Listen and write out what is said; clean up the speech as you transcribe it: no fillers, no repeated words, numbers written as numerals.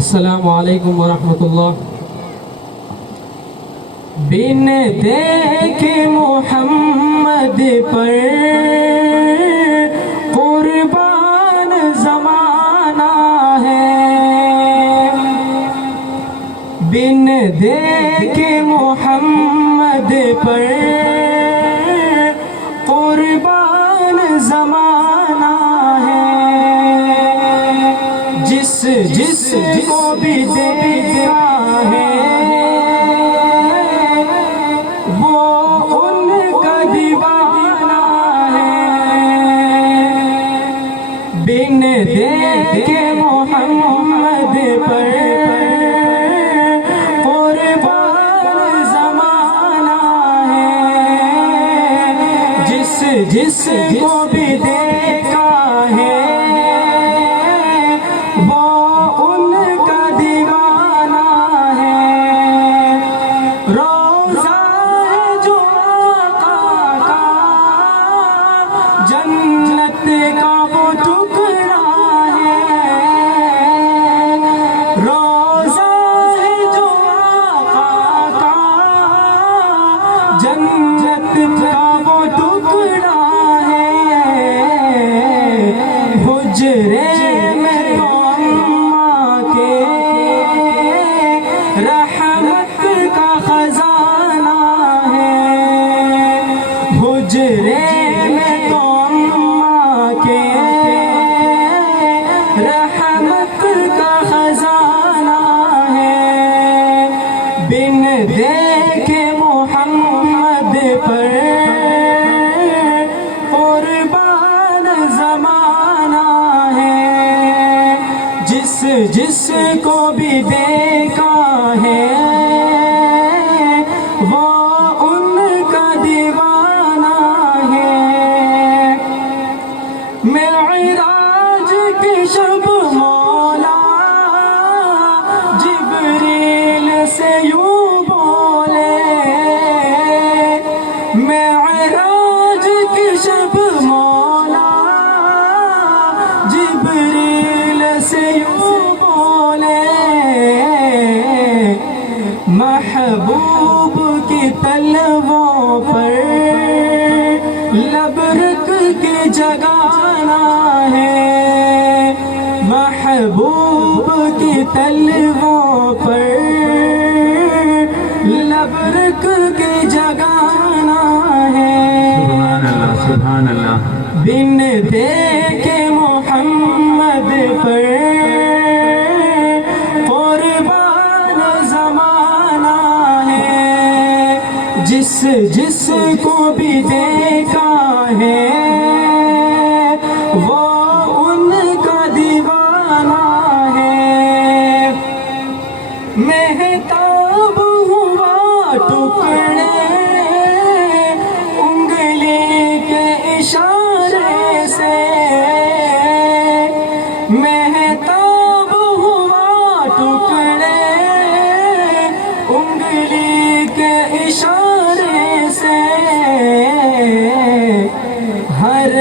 السلام علیکم ورحمۃ اللہ۔ بن دیکھے محمد پر قربان زمانہ ہے، بن دیکھے محمد پر قربان زمانہ ہے، جس کو بھی دیکھا ہے وہ ان کا دیوانہ ہے، بن دیکھے محمد پر قربان زمانہ ہے، جس کو بھی دیکھا ہے وہ ان کا دیوانہ ہے، روضہ جو آقا کا جنت کا وہ ٹکڑا ہے، روضہ جو آقا کا جنت کا وہ ٹکڑا ہے، حجرے میں تو اماں کے رحمت کا خزانہ ہے، حجرے میں تو اماں کے رحمت کا خزانہ ہے، بن دیکھے محمد پر قربان زمانہ ہے، جس کو بھی دیکھا ہے وہ ان کا دیوانہ ہے، معراج کی شب مولا جبریل سے یوں بولے، معراج کی شب مولا جبریل سے یوں بولے، محبوب کی تلووں پر لب رکھ کے جگانا ہے، محبوب کی تلووں پر لب رکھ کے جگانا ہے، سبحان اللہ سبحان اللہ۔ بن دیکھے محمد پر قربان زمانہ ہے، جس کو بھی دیکھا ہے وہ ان کا دیوانہ ہے، مہتاب ہوا ٹکڑے انگلی کے اشارے سے، مہتاب ہوا ٹکڑے انگلی کے اشارے سے، ہر